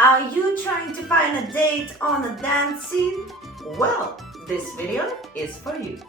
Are you trying to find a date on a dance scene? Well, this video is for you.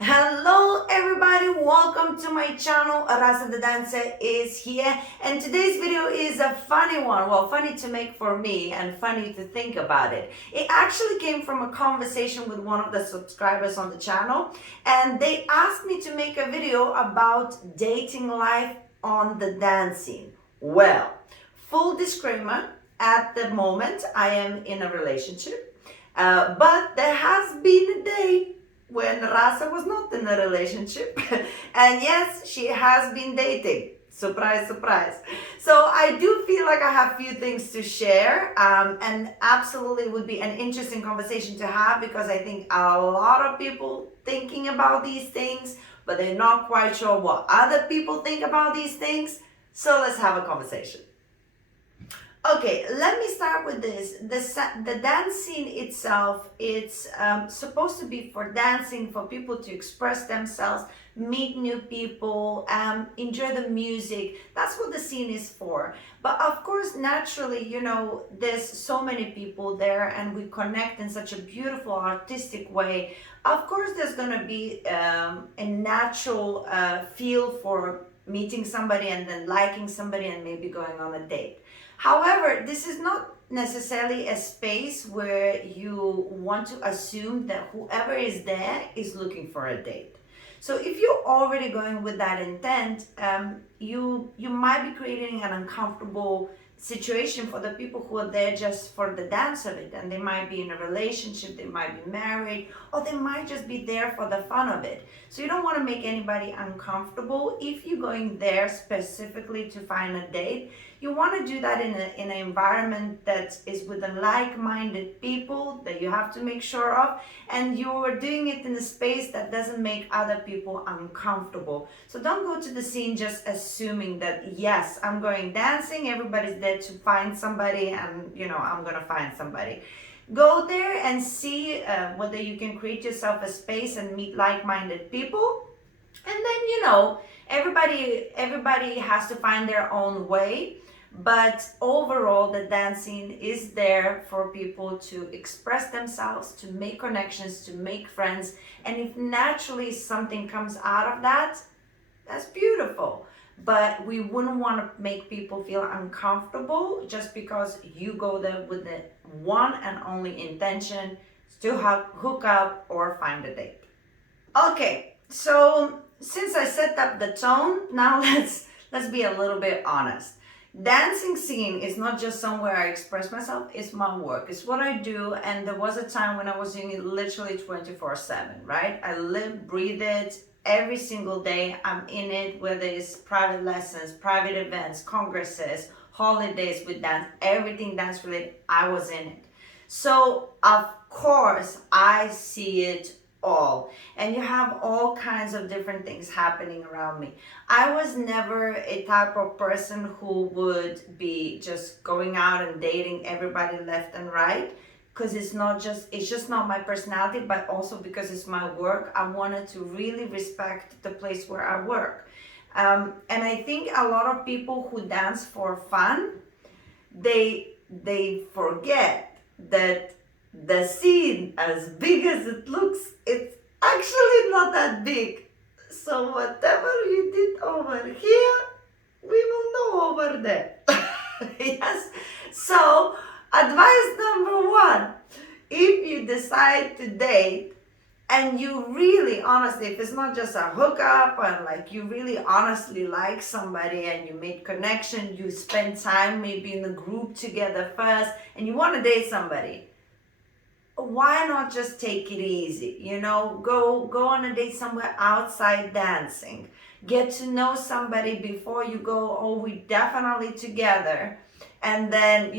Hello everybody, welcome to my channel. Rasa the dancer is here, and today's video is a funny one. Well, funny to make for me and funny to think about it. It actually came from a conversation with one of the subscribers on the channel, and they asked me to make a video about dating life on the dance scene. Well, full disclaimer, at the moment I am in a relationship, but there has been a day when Rasa was not in a relationship. And yes, she has been dating. Surprise, surprise. So I do feel like I have few things to share, and absolutely would be an interesting conversation to have, because I think a lot of people thinking about these things, but they're not quite sure what other people think about these things. So let's have a conversation. Okay, let me start with this. The dance scene itself, it's supposed to be for dancing, for people to express themselves, meet new people, enjoy the music. That's what the scene is for. But of course, naturally, there's so many people there and we connect in such a beautiful, artistic way. Of course, there's going to be a natural feel for meeting somebody and then liking somebody and maybe going on a date. However, this is not necessarily a space where you want to assume that whoever is there is looking for a date. So if you're already going with that intent, you might be creating an uncomfortable situation for the people who are there just for the dance of it, and they might be in a relationship, they might be married, or they might just be there for the fun of it. So you don't want to make anybody uncomfortable. If you're going there specifically to find a date, you want to do that in an environment that is with the like-minded people that you have to make sure of, and you're doing it in a space that doesn't make other people uncomfortable. So don't go to the scene just assuming that, yes, I'm going dancing, everybody's there to find somebody, and I'm gonna find somebody. Go there and see whether you can create yourself a space and meet like-minded people, and then everybody has to find their own way. But overall, the dancing is there for people to express themselves, to make connections, to make friends. And if naturally something comes out of that, that's beautiful. But we wouldn't want to make people feel uncomfortable just because you go there with the one and only intention to hook up or find a date. Okay, so since I set up the tone, now let's be a little bit honest. Dancing scene is not just somewhere I express myself, it's my work. It's what I do, and there was a time when I was doing it literally 24/7, right? I live, breathe it every single day. I'm in it, whether it's private lessons, private events, congresses, holidays with dance, everything dance related, I was in it. So of course I see it all, and you have all kinds of different things happening around me. I was never a type of person who would be just going out and dating everybody left and right, because it's just not my personality, but also because it's my work. I wanted to really respect the place where I work, and I think a lot of people who dance for fun, they forget that the scene, as big as it looks, it's actually not that big. So whatever you did over here, we will know over there. Yes. So advice number one, if you decide to date and you really honestly, if it's not just a hookup and like you really honestly like somebody and you make connection, you spend time maybe in a group together first, and you want to date somebody, why not just take it easy? Go on a date somewhere outside dancing. Get to know somebody before you go, oh, we definitely together. And then,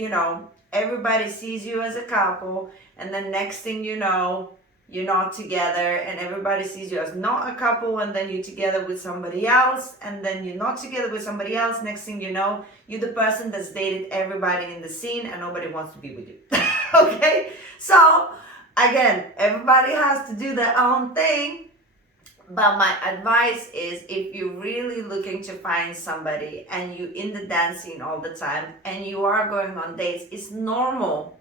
everybody sees you as a couple. And then next thing you know, you're not together. And everybody sees you as not a couple. And then you're together with somebody else. And then you're not together with somebody else. Next thing you know, you're the person that's dated everybody in the scene and nobody wants to be with you. Okay? So, again, everybody has to do their own thing. But my advice is, if you're really looking to find somebody and you in the dance scene all the time and you are going on dates, it's normal.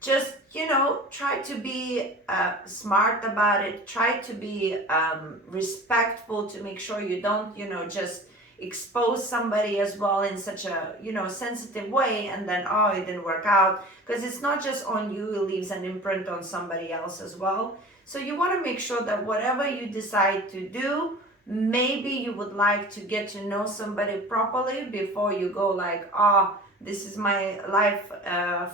Just, try to be smart about it. Try to be respectful, to make sure you don't, just expose somebody as well in such a, sensitive way, and then, oh, it didn't work out. Because it's not just on you, it leaves an imprint on somebody else as well. So you want to make sure that whatever you decide to do, maybe you would like to get to know somebody properly before you go like, oh, this is my life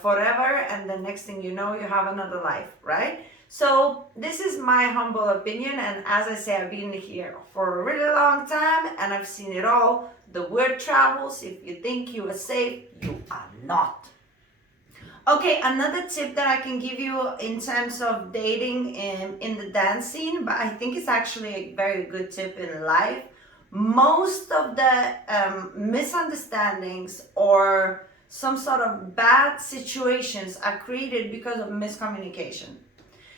forever, and the next thing you know, you have another life, right? So this is my humble opinion, and as I say, I've been here for a really long time and I've seen it all. The word travels. If you think you are safe, you are not. Okay, another tip that I can give you in terms of dating in the dance scene, but I think it's actually a very good tip in life. Most of the misunderstandings or some sort of bad situations are created because of miscommunication.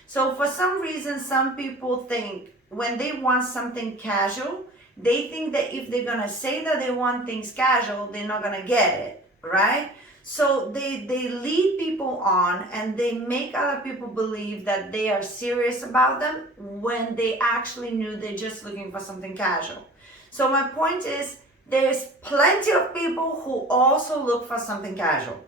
So for some reason, some people think when they want something casual, they think that if they're gonna say that they want things casual, they're not gonna get it, right? So they lead people on and they make other people believe that they are serious about them when they actually knew they're just looking for something casual. So my point is, there's plenty of people who also look for something casual.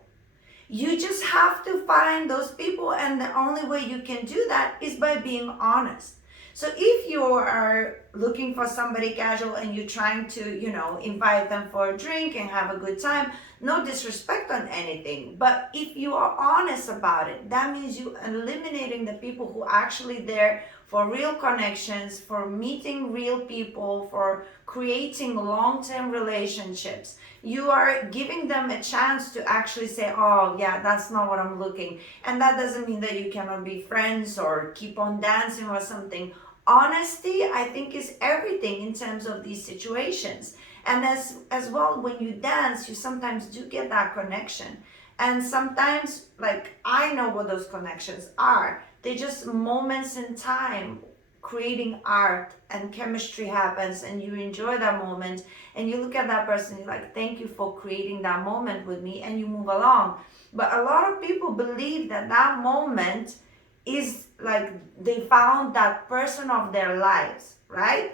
You just have to find those people, and the only way you can do that is by being honest. So if you are looking for somebody casual and you're trying to, invite them for a drink and have a good time, no disrespect on anything, but if you are honest about it, that means you eliminating the people who are actually there for real connections, for meeting real people, for creating long-term relationships. You are giving them a chance to actually say, oh yeah, that's not what I'm looking. And that doesn't mean that you cannot be friends or keep on dancing or something. Honesty, I think, is everything in terms of these situations. And as well, when you dance, you sometimes do get that connection. And sometimes, like, I know what those connections are. They're just moments in time, creating art, and chemistry happens and you enjoy that moment and you look at that person, you're like, thank you for creating that moment with me, and you move along. But a lot of people believe that that moment is like they found that person of their lives, right?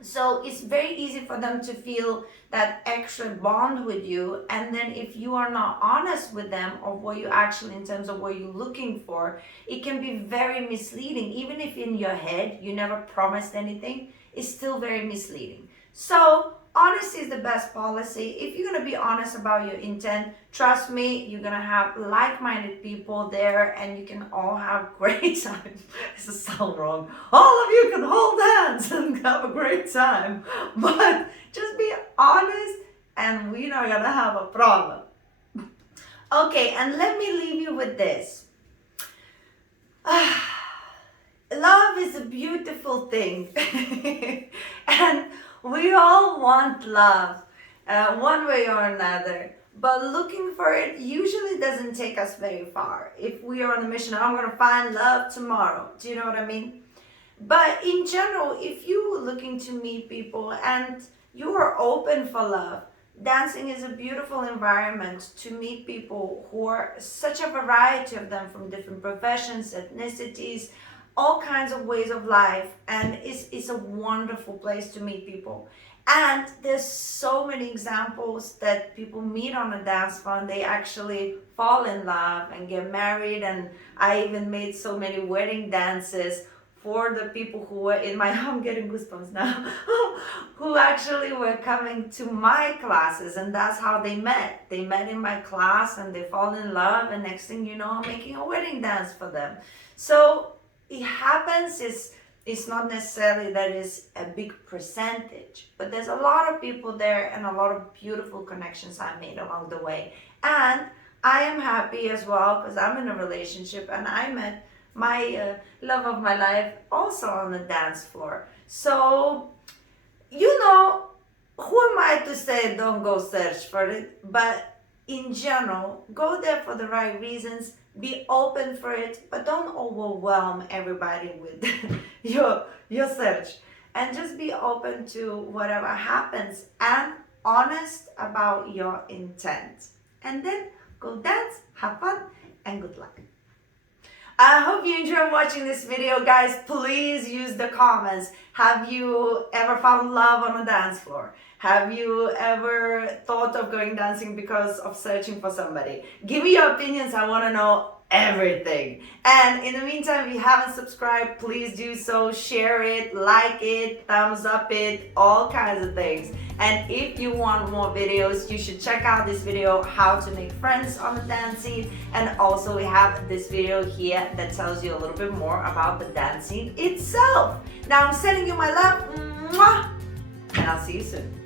So it's very easy for them to feel that extra bond with you, and then if you are not honest with them of what you actually, in terms of what you're looking for, it can be very misleading. Even if in your head you never promised anything, it's still very misleading. So honesty is the best policy. If you're going to be honest about your intent, trust me, you're going to have like-minded people there and you can all have great time. This is so wrong. All of you can hold hands and have a great time. But just be honest and we're not going to have a problem. Okay, and let me leave you with this. Love is a beautiful thing. And we all want love, one way or another, but looking for it usually doesn't take us very far. If we are on a mission, I'm going to find love tomorrow. Do you know what I mean? But in general, if you're looking to meet people and you are open for love, dancing is a beautiful environment to meet people who are such a variety of them, from different professions, ethnicities, all kinds of ways of life, and it's a wonderful place to meet people. And there's so many examples that people meet on a dance floor and they actually fall in love and get married. And I even made so many wedding dances for the people who were in my I'm getting goosebumps now who actually were coming to my classes, and that's how they met in my class and they fall in love, and next thing you know, I'm making a wedding dance for them. So it happens. It's not necessarily that it's a big percentage, but there's a lot of people there and a lot of beautiful connections I made along the way. And I am happy as well because I'm in a relationship and I met my love of my life also on the dance floor. So, who am I to say don't go search for it? But in general, go there for the right reasons. Be open for it, but don't overwhelm everybody with your search. and just be open to whatever happens and honest about your intent. And then go dance, have fun, and good luck. I hope you enjoyed watching this video, guys. Please use the comments. Have you ever found love on a dance floor? Have you ever thought of going dancing because of searching for somebody? Give me your opinions. I want to know everything. And in the meantime, if you haven't subscribed, please do so. Share it, like it, thumbs up it, all kinds of things. And if you want more videos, you should check out this video, how to make friends on the dance scene. And also we have this video here that tells you a little bit more about the dance scene itself. Now I'm sending you my love, mwah, and I'll see you soon.